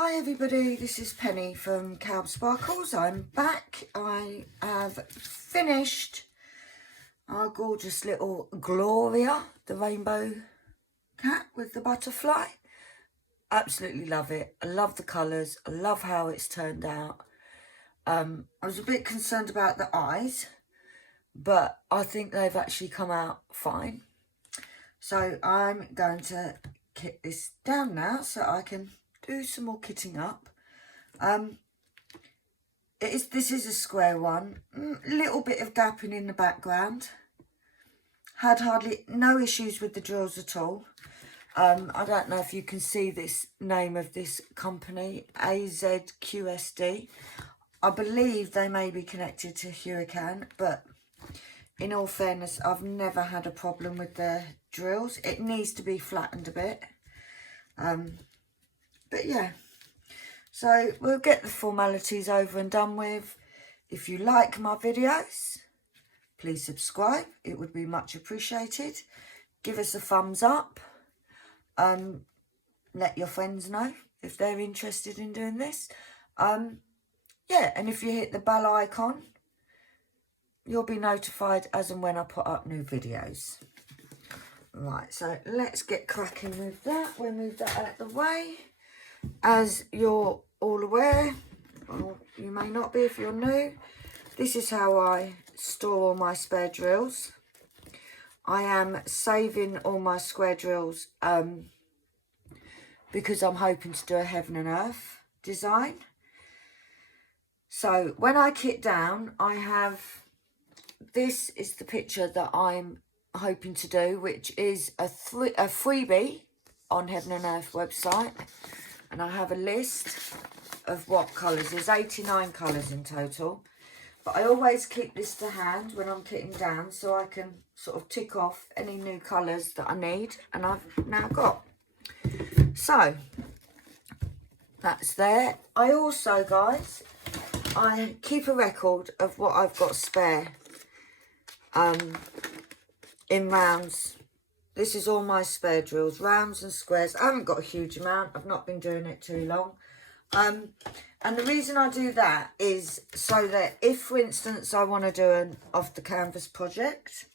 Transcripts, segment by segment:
Hi everybody, this is Penny from Cow Sparkles. I'm back. I have finished our gorgeous little Gloria, the rainbow cat with the butterfly. Absolutely love it. I love the colours. I love how it's turned out. I was a bit concerned about the eyes, but I think they've actually come out fine. So I'm going to kit this down now so I can do some more kitting up. This is a square one, little bit of gapping in the background. Had hardly no issues with the drills at all. I don't know if you can see this name of this company, AZQSD. I believe they may be connected to Hurricane, but in all fairness, I've never had a problem with their drills. It needs to be flattened a bit. But yeah, so we'll get the formalities over and done with. If you like my videos, please subscribe. It would be much appreciated. Give us a thumbs up. Let your friends know if they're interested in doing this. Yeah, and if you hit the bell icon, you'll be notified as and when I put up new videos. Right, so let's get cracking with that. We'll move that out of the way. As you're all aware, or you may not be if you're new, this is how I store all my spare drills. I am saving all my square drills because I'm hoping to do a heaven and earth design. So when I kit down, I have, this is the picture that I'm hoping to do, which is a freebie on Heaven and Earth website. And I have a list of what colours. There's 89 colours in total. But I always keep this to hand when I'm kitting down so I can sort of tick off any new colours that I need. And I've now got. So, that's there. I also, guys, I keep a record of what I've got spare in rounds. This is all my spare drills, rounds and squares. I haven't got a huge amount. I've not been doing it too long. And the reason I do that is so that if, for instance, I want to do an off the canvas project,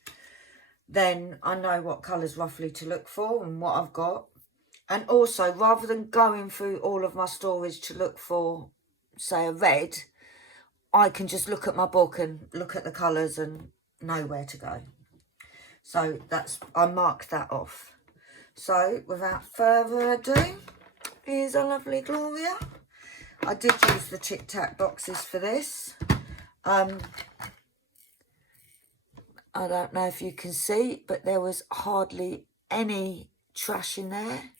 then I know what colours roughly to look for and what I've got. And also, rather than going through all of my storage to look for, say, a red, I can just look at my book and look at the colours and know where to go. So I mark that off. So without further ado, here's a lovely Gloria. I did use the Tic Tac boxes for this. I don't know if you can see, but there was hardly any trash in there.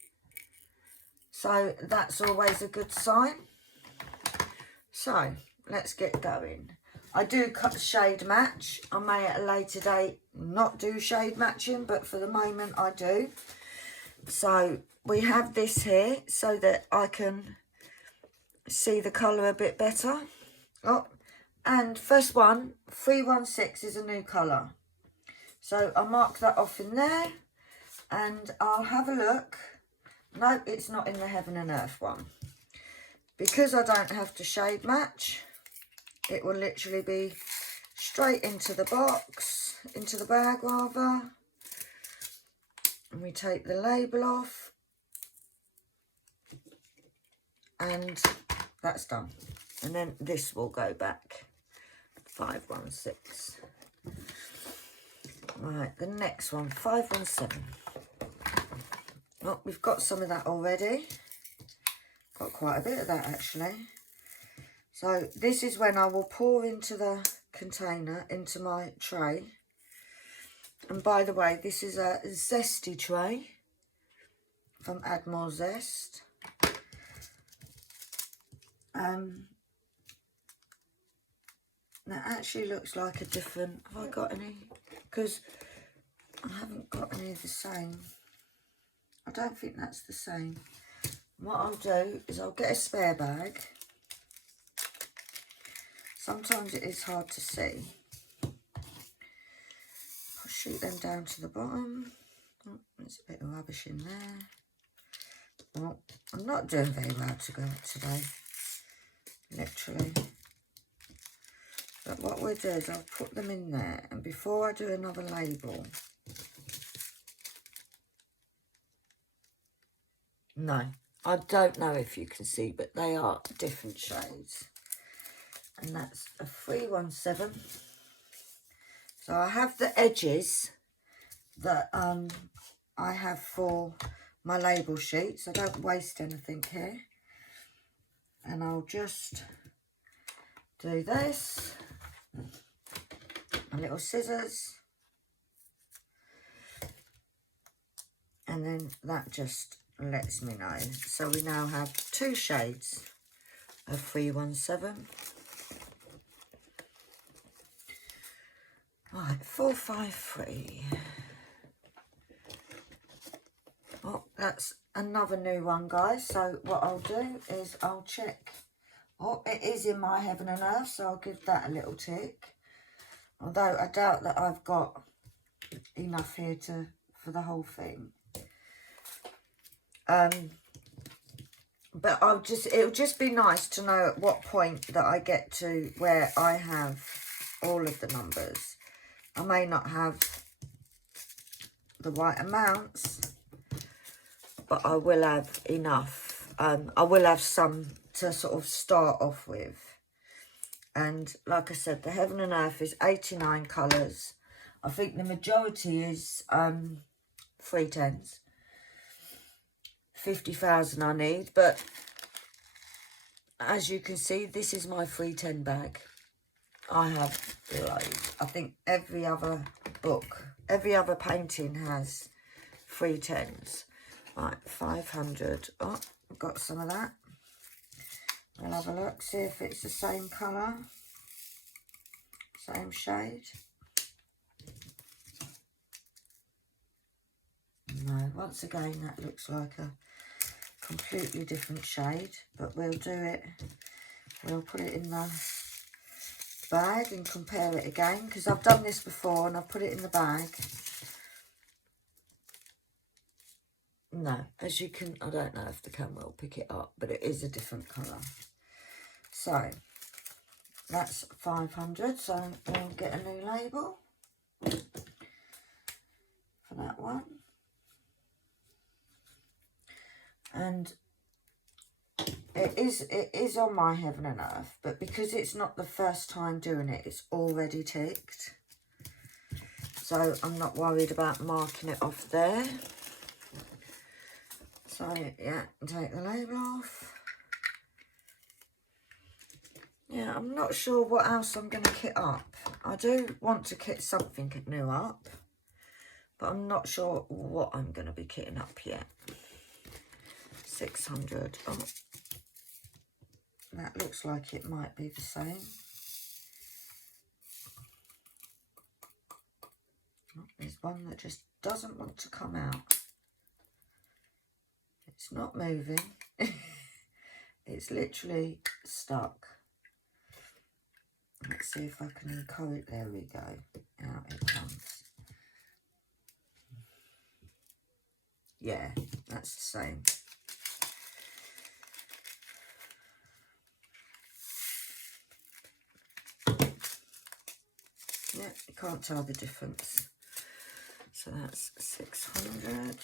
So that's always a good sign. So let's get going. I do cut shade match. I may at a later date not do shade matching, but for the moment I do. So we have this here so that I can see the colour a bit better. Oh, and first one, 316 is a new colour. So I'll mark that off in there and I'll have a look. No, it's not in the Heaven and Earth one. Because I don't have to shade match, it will literally be straight into the box, into the bag rather. And we take the label off. And that's done. And then this will go back. 516. Right, the next one, 517. Well, we've got some of that already. Got quite a bit of that actually. So this is when I will pour into the container, into my tray. And by the way, this is a zesty tray from Add More Zest. That actually looks like a different, have I got any? Because I haven't got any of the same. I don't think that's the same. What I'll do is I'll get a spare bag. Sometimes it is hard to see. I'll shoot them down to the bottom. Oh, there's a bit of rubbish in there. Well, I'm not doing very well today, literally. But what we'll do is I'll put them in there, and before I do another label, no, I don't know if you can see, but they are different shades. And that's a 317. So I have the edges that I have for my label sheets. I don't waste anything here. And I'll just do this. My little scissors. And then that just lets me know. So we now have 2 shades of 317. Right, 453. Oh, that's another new one, guys. So what I'll do is I'll check. Oh, it is in my Heaven and Earth, so I'll give that a little tick. Although I doubt that I've got enough here for the whole thing. But it'll just be nice to know at what point that I get to where I have all of the numbers. I may not have the right amounts, but I will have enough. I will have some to sort of start off with. And like I said, the Heaven and Earth is 89 colours. I think the majority is 310s. 50,000 I need, but as you can see, this is my 310 bag. I have loads. I think every other book, every other painting has 310s. Right, 500. Oh, I've got some of that. I'll have a look, see if it's the same colour, same shade. No, once again, that looks like a completely different shade, but we'll do it. We'll put it in the bag and compare it again, because I've done this before and I've put it in the bag. No, as you can, I don't know if the camera will pick it up, but it is a different colour. So that's 500, so we'll get a new label for that one. And it is on my Heaven and Earth, but because it's not the first time doing it, it's already ticked. So I'm not worried about marking it off there. So yeah, take the label off. Yeah, I'm not sure what else I'm going to kit up. I do want to kit something new up, but I'm not sure what I'm going to be kitting up yet. 600. Oh, that looks like it might be the same. Oh, there's one that just doesn't want to come out. It's not moving. It's literally stuck. Let's see if I can encourage. There we go. Out it comes. Yeah, that's the same. Yeah, you can't tell the difference. So that's 600.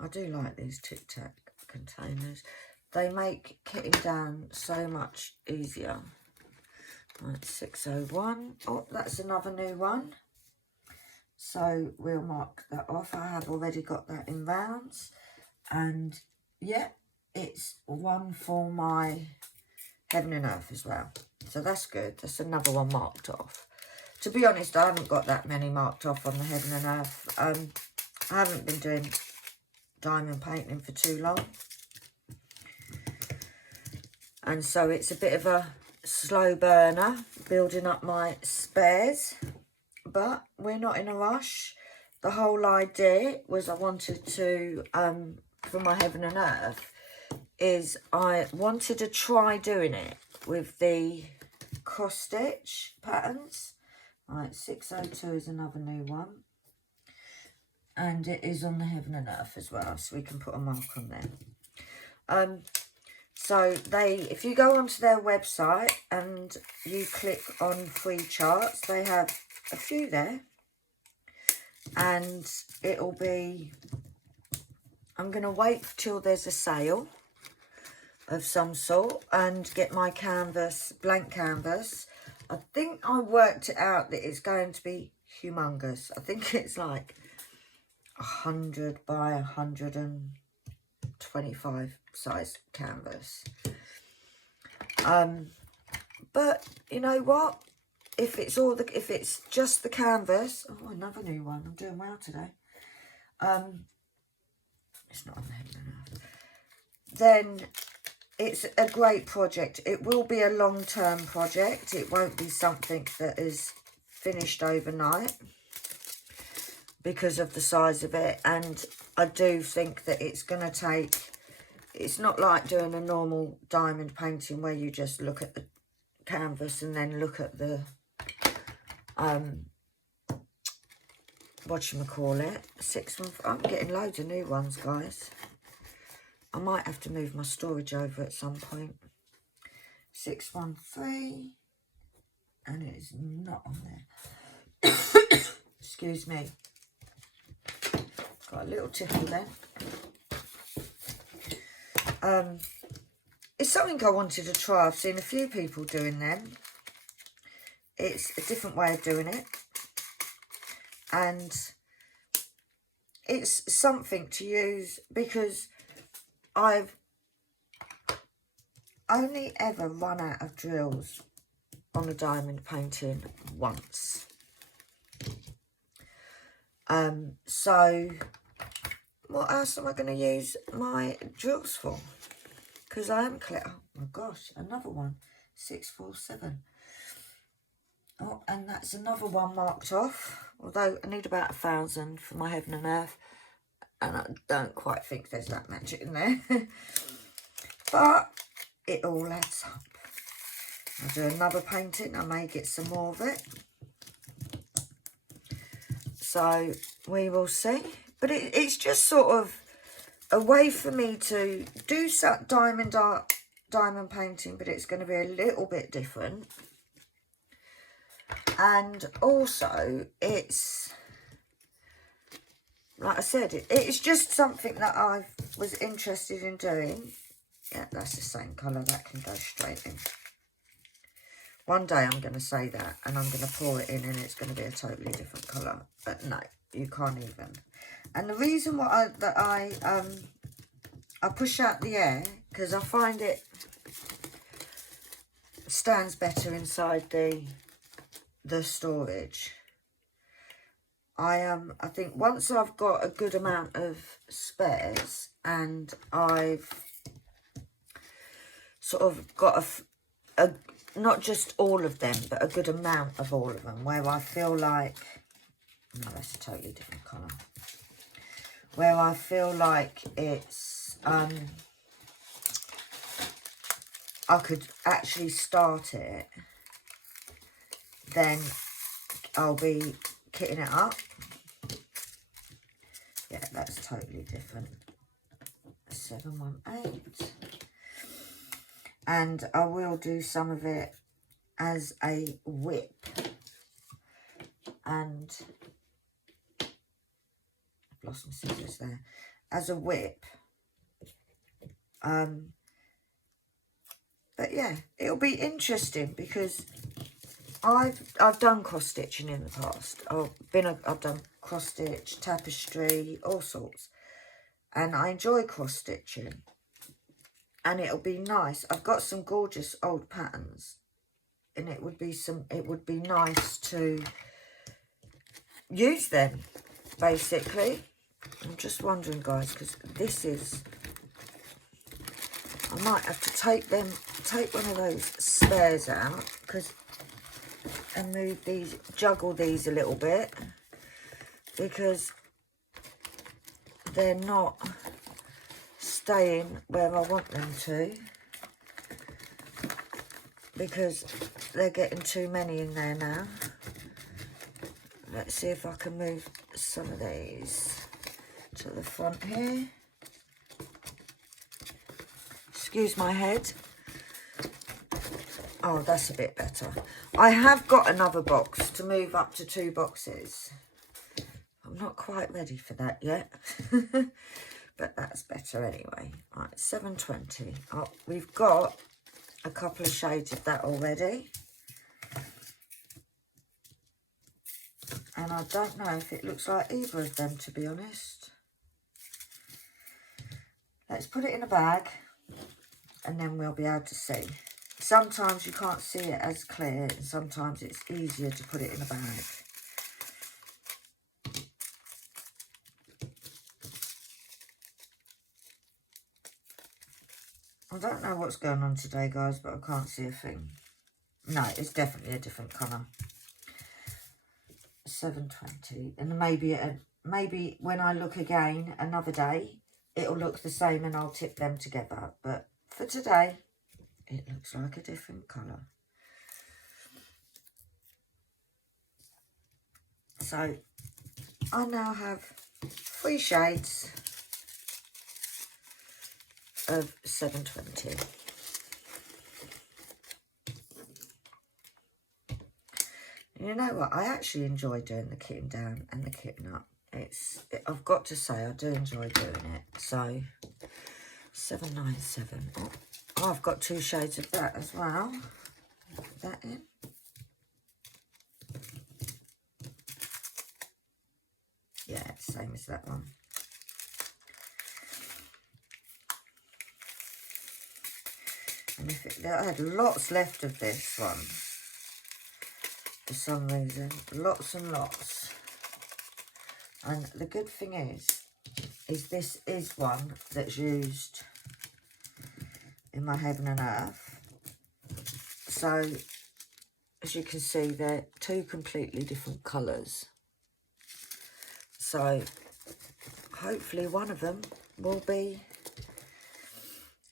I do like these Tic Tac containers. They make kitting down so much easier. Right, 601. Oh, that's another new one. So we'll mark that off. I have already got that in rounds. And yeah, it's one for my Heaven and Earth as well. So that's good. That's another one marked off. To be honest, I haven't got that many marked off on the Heaven and Earth. I haven't been doing diamond painting for too long. And so it's a bit of a slow burner, building up my spares. But we're not in a rush. The whole idea was I wanted to, for my Heaven and Earth, is I wanted to try doing it with the cross stitch patterns. Right, 602 is another new one. And it is on the Heaven and Earth as well, so we can put a mark on there. So if you go onto their website and you click on free charts, they have a few there. And it'll be, I'm going to wait till there's a sale of some sort and get my canvas, blank canvas. I think I worked it out that it's going to be humongous. I think it's like 100 by 125 size canvas. But you know what? If it's just the canvas, oh, another new one. I'm doing well today. It's not on the Heaven and Earth. Then it's a great project. It will be a long-term project. It won't be something that is finished overnight because of the size of it. And I do think that it's going to take, it's not like doing a normal diamond painting where you just look at the canvas and then look at the, whatchamacallit, 6 months. I'm getting loads of new ones, guys. I might have to move my storage over at some point. 613, and it is not on there. Excuse me. Got a little tickle then. It's something I wanted to try. I've seen a few people doing them. It's a different way of doing it. And it's something to use because I've only ever run out of drills on a diamond painting once. So what else am I going to use my drills for? Because I am clear. Oh my gosh, another one. 647. Oh, and that's another one marked off. Although I need about 1,000 for my Heaven and Earth. And I don't quite think there's that much in there. But it all adds up. I'll do another painting. I may get some more of it. So we will see. But it's just sort of a way for me to do some diamond art, diamond painting. But it's going to be a little bit different. And also it's, like I said, it's just something that I was interested in doing. Yeah, that's the same colour. That can go straight in. One day I'm going to say that and I'm going to pour it in and it's going to be a totally different colour. But no, you can't even. And the reason why I push out the air, because I find it stands better inside the storage. I think once I've got a good amount of spares and I've sort of got a not just all of them, but a good amount of all of them, where I feel like, no, that's a totally different colour, where I feel like it's, I could actually start it, then I'll be kitting it up. Yeah, that's totally different. 718. And I will do some of it as a whip. And I've lost my scissors there. As a whip. But yeah, it'll be interesting because I've done cross stitching in the past. I've done cross stitch, tapestry, all sorts, and I enjoy cross stitching. And it'll be nice. I've got some gorgeous old patterns, and it would be nice to use them. Basically, I'm just wondering, guys, because this is. I might have to take one of those spares out and move these, juggle these a little bit, because they're not staying where I want them to, because they're getting too many in there now. Let's see if I can move some of these. to the front here. Excuse my head. Oh, that's a bit better. I have got another box to move up to 2 boxes. I'm not quite ready for that yet. But that's better anyway. Right, 720. Oh, we've got a couple of shades of that already. And I don't know if it looks like either of them, to be honest. Let's put it in a bag and then we'll be able to see. Sometimes you can't see it as clear and sometimes it's easier to put it in a bag. I don't know what's going on today, guys, but I can't see a thing. No, it's definitely a different colour. 720. And maybe when I look again another day, it'll look the same and I'll tip them together. But for today, it looks like a different colour. So I now have 3 shades of 720. You know what? I actually enjoy doing the kitten down and the kitten up. I've got to say, I do enjoy doing it. So 797. Oh, I've got 2 shades of that as well. Put that in. Yeah, same as that one. And I had lots left of this one for some reason, lots and lots. And the good thing is this is one that's used in my Heaven and Earth. So as you can see, they're 2 completely different colours. So hopefully one of them will be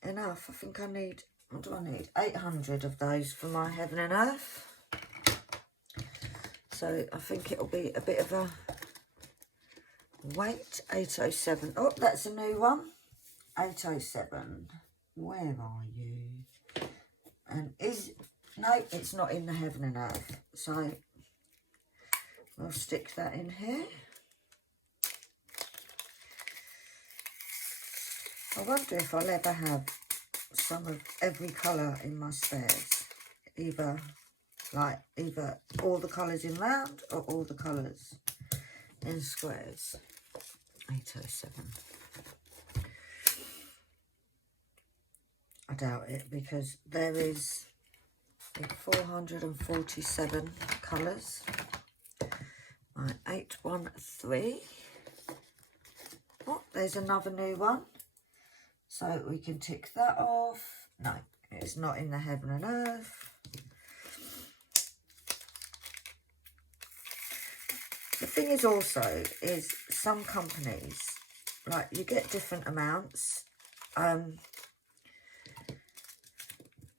enough. I think I need, what do I need? 800 of those for my Heaven and Earth. So I think it'll be a bit of a wait. 807. Oh, that's a new one. 807. Where are you? And no, it's not in the Heaven and Earth. So we'll stick that in here. I wonder if I'll ever have some of every colour in my spares. Either all the colours in round or all the colours in squares. 807. I doubt it because there is 447 colours. Right, 813. Oh, there's another new one. So we can tick that off. No, it's not in the Heaven and Earth. The thing is also, is some companies, like you get different amounts.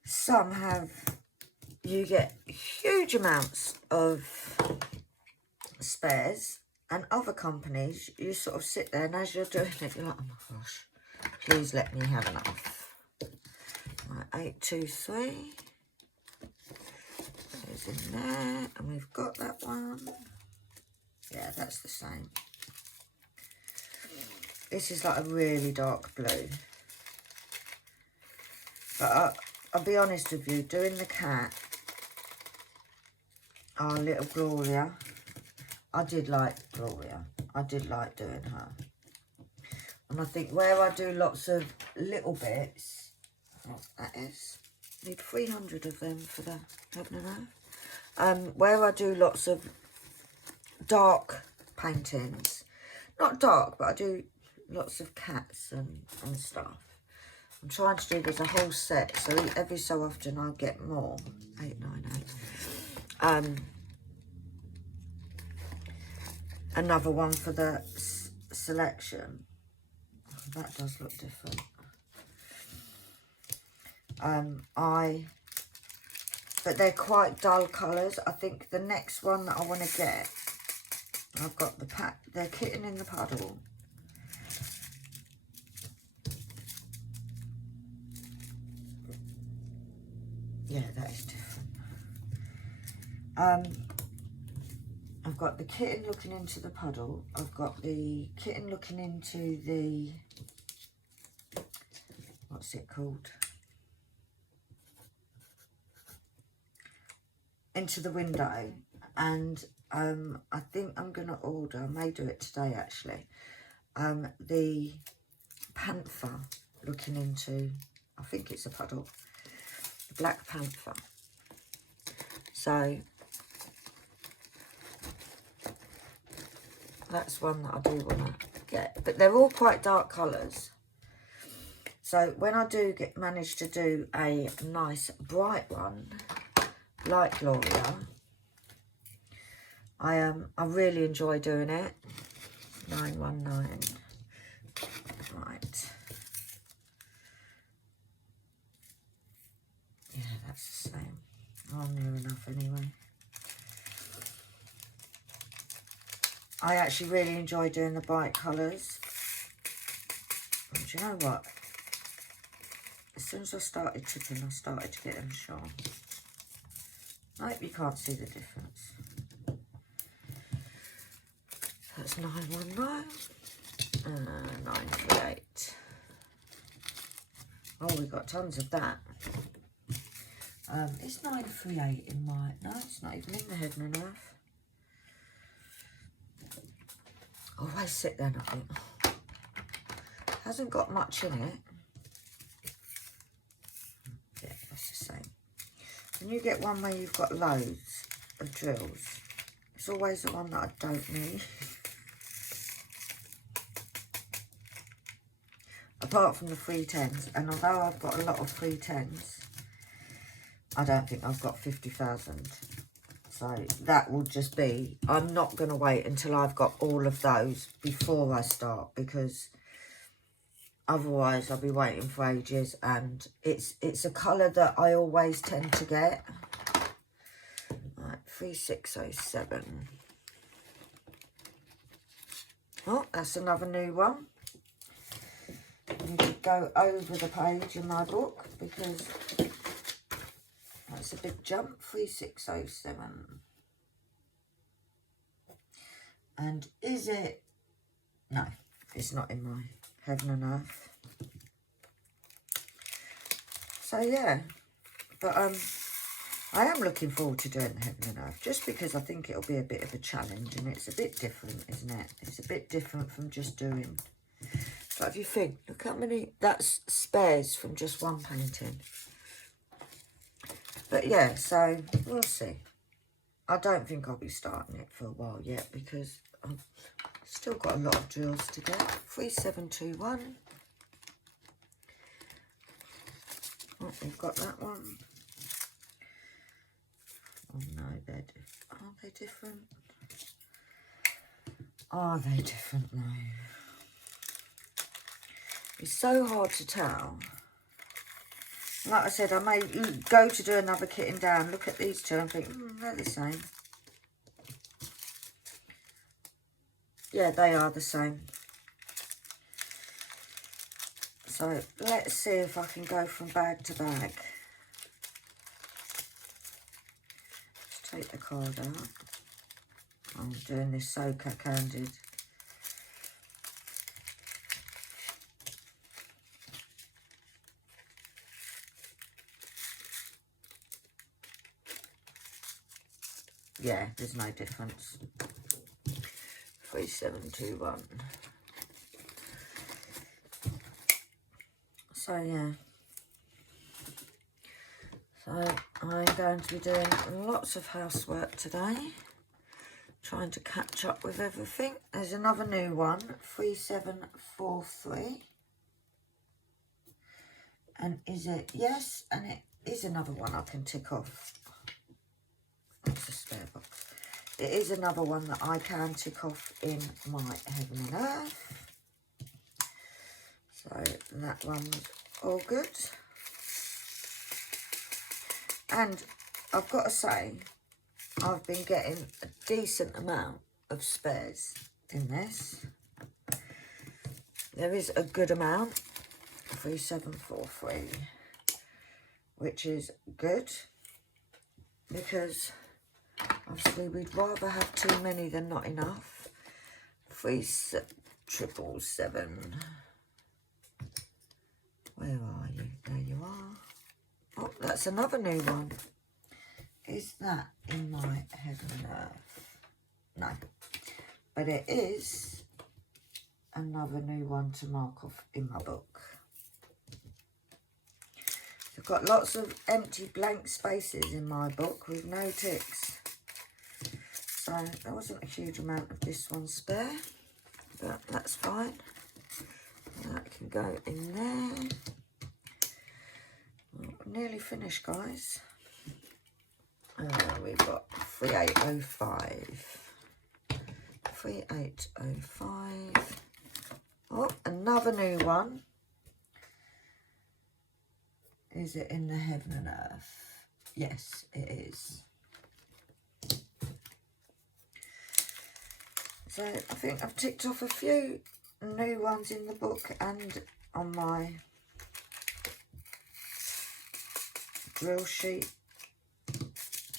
Some you get huge amounts of spares. And other companies, you sort of sit there and as you're doing it, you're like, oh my gosh. Please let me have enough. Right, 823. Goes in there. And we've got that one. Yeah, that's the same. This is like a really dark blue. But I'll be honest with you, doing the cat, our little Gloria, I did like Gloria. I did like doing her. And I think where I do lots of little bits, what that is, need 300 of them for the Heaven and Earth. Where I do lots of dark paintings, not dark, but I do lots of cats and stuff. I'm trying to do this a whole set, so every so often I'll get more. 898. Another one for the selection. That does look different. But they're quite dull colours. I think the next one that I want to get, I've got the kitten in the puddle. Yeah, that is different. I've got the kitten looking into the puddle. I've got the kitten looking into the, what's it called? Into the window. And I think I'm going to order, I may do it today actually, the panther looking into, I think it's a puddle, the black panther. So that's one that I do want to get. But they're all quite dark colours. So when I do manage to do a nice bright one, like Gloria, I really enjoy doing it. 919. Right. Yeah, that's the same. Oh, near enough anyway. I actually really enjoy doing the bright colours. And do you know what? As soon as I started chipping, I started to get them shone. I hope you can't see the difference. That's 919 and 938. Oh, we've got tons of that. It's 938 in my... No, it's not even in the Heaven and Earth. Always sit there and I think, oh, hasn't got much in it. Yeah, that's the same. When you get one where you've got loads of drills, it's always the one that I don't need. Apart from the 310s, and although I've got a lot of 310s, I don't think I've got 50,000. So that will just be, I'm not going to wait until I've got all of those before I start, because otherwise I'll be waiting for ages, and it's a colour that I always tend to get. Right, 3607. Oh, that's another new one. I need to go over the page in my book because that's a big jump. 3607. And is it? No, it's not in my Heaven and Earth. So yeah, but I am looking forward to doing the Heaven and Earth just because I think it'll be a bit of a challenge, and it's a bit different, isn't it? It's a bit different from just doing. But if you think, look how many, that's spares from just one painting. But yeah, so we'll see. I don't think I'll be starting it for a while yet because I've still got a lot of drills to get. 3721. Oh, we've got that one. Oh no, aren't they different? Are they different now? It's so hard to tell. Like I said, I may go to do another kitting down, look at these two and think, they're the same. Yeah, they are the same. So let's see if I can go from bag to bag. Let's take the card out. I'm doing this so candid. Yeah, there's no difference. 3721. So yeah. So I'm going to be doing lots of housework today. Trying to catch up with everything. There's another new one. 3743. And is it? Yes, and it is another one I can tick off. That's a spare box. It is another one that I can tick off in my Heaven and Earth. So that one's all good. And I've got to say, I've been getting a decent amount of spares in this. There is a good amount. 3743. which is good, because obviously we'd rather have too many than not enough. 3777. Where are you? There you are. Oh, that's another new one. Is that in my Heaven and Earth? No. But it is another new one to mark off in my book. So I've got lots of empty blank spaces in my book with no ticks. So there wasn't a huge amount of this one spare, but that's fine. That can go in there. Well, nearly finished, guys. We've got 3805. 3805. Oh, another new one. Is it in the Heaven and Earth? Yes, it is. So I think I've ticked off a few new ones in the book and on my drill sheet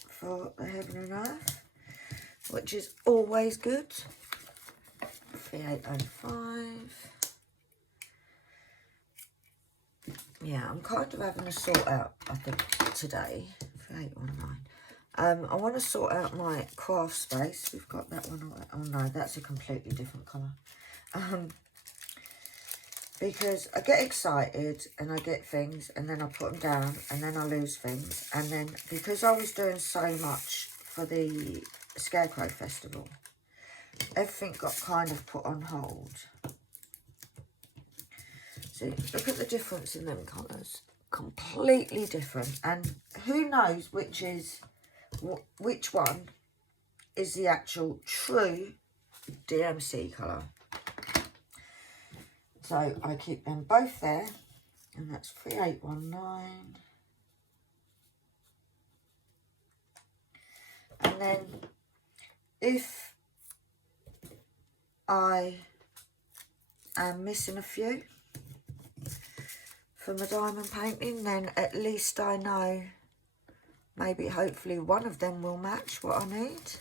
for the Heaven and Earth, which is always good. 3805. Yeah, I'm kind of having to sort out, I think, today. 3819. I want to sort out my craft space. We've got that one. Oh no, that's a completely different colour. Because I get excited and I get things and then I put them down and then I lose things. And then because I was doing so much for the Scarecrow Festival, everything got kind of put on hold. See, look at the difference in them colours. Completely different. And who knows which one is the actual true DMC colour. So I keep them both there, and that's 3819. And then if I am missing a few for my diamond painting, then at least I know maybe hopefully one of them will match what I need.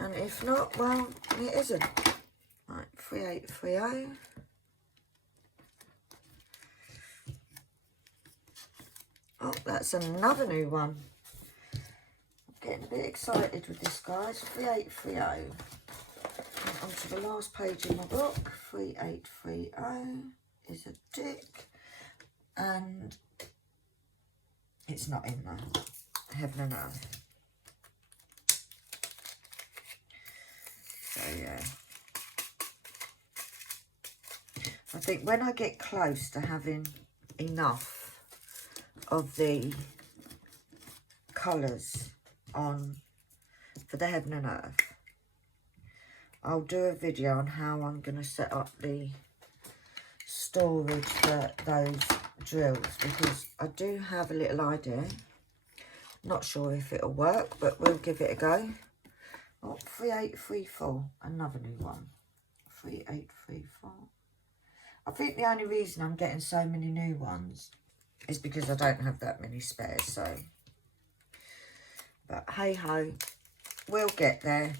And if not, well, it isn't. Right, 3830. Oh, that's another new one. I'm getting a bit excited with this, guys. 3830. On to the last page in my book. 3830 is a tick. And it's not in there. Heaven and Earth. So, yeah. I think when I get close to having enough of the colours on for the Heaven and Earth, I'll do a video on how I'm going to set up the storage for those drills, because I do have a little idea. Not sure if it'll work, but we'll give it a go. Oh, 3834, another new one. 3834. I think the only reason I'm getting so many new ones is because I don't have that many spares, so. But hey ho, we'll get there.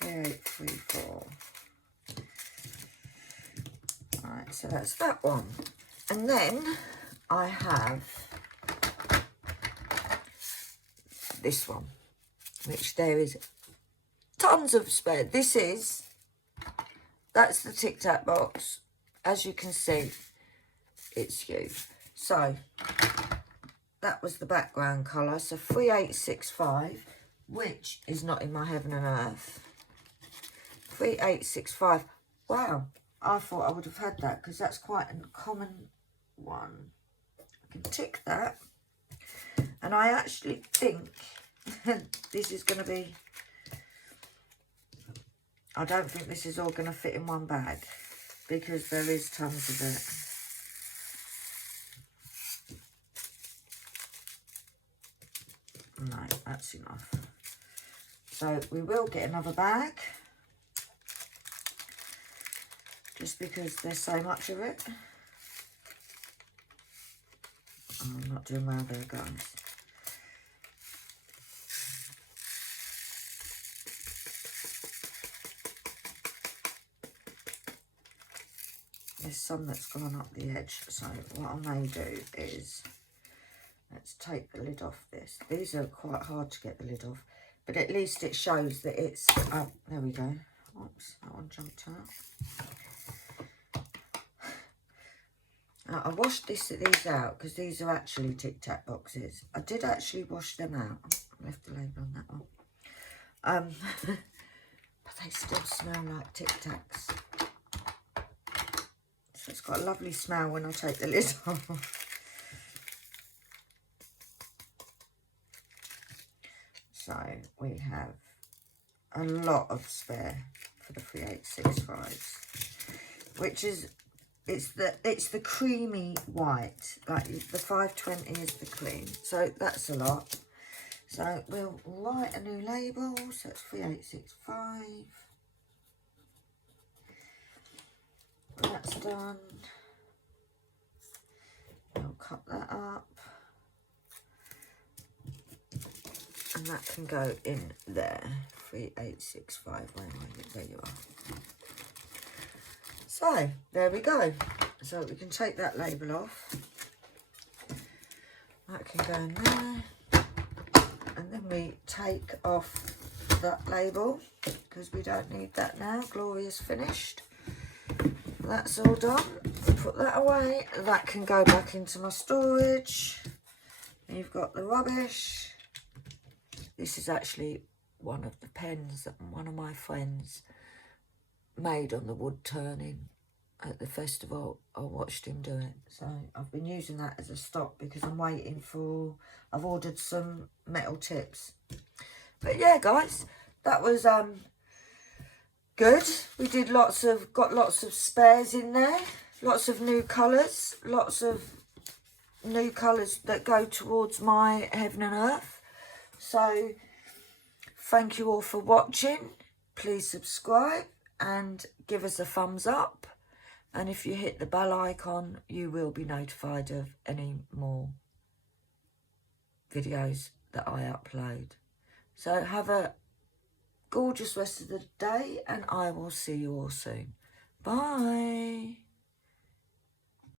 3834. Right, so that's that one. And then I have this one, which there is tons of spare. That's the Tic Tac box. As you can see, it's huge. So that was the background colour. So 3865, which is not in my Heaven and Earth. 3865. Wow, I thought I would have had that because that's quite a common one. I can tick that. And I actually think this is going to be... I don't think this is all going to fit in one bag because there is tons of it. No, that's enough. So we will get another bag just because there's so much of it. I'm not doing well there, guys. There's some that's gone up the edge, so what I may do is, let's take the lid off this. These are quite hard to get the lid off, but at least it shows that it's, oh, there we go. Oops, that one jumped out. I washed these out because these are actually Tic Tac boxes. I did actually wash them out. I left the label on that one. But they still smell like Tic Tacs. So it's got a lovely smell when I take the lid off. So we have a lot of spare for the 3865s, which is, it's the creamy white, like the 520 is the cream, so that's a lot. So we'll write a new label, so it's 3865. That's done. I'll cut that up. And that can go in there. 3865. Where are you? There you are. So, there we go. So we can take that label off. That can go in there. And then we take off that label, because we don't need that now. Gloria's finished. That's all done. Put that away. That can go back into my storage. You've got the rubbish. This is actually one of the pens that one of my friends made on the wood turning at the festival. I watched him do it. So I've been using that as a stock because I'm waiting for, I've ordered some metal tips. But yeah, guys, that was good. We did got lots of spares in there, lots of new colours, lots of new colours that go towards my heaven and earth. So thank you all for watching. Please subscribe and give us a thumbs up, and if you hit the bell icon you will be notified of any more videos that I upload. So have a gorgeous rest of the day, and I will see you all soon. Bye.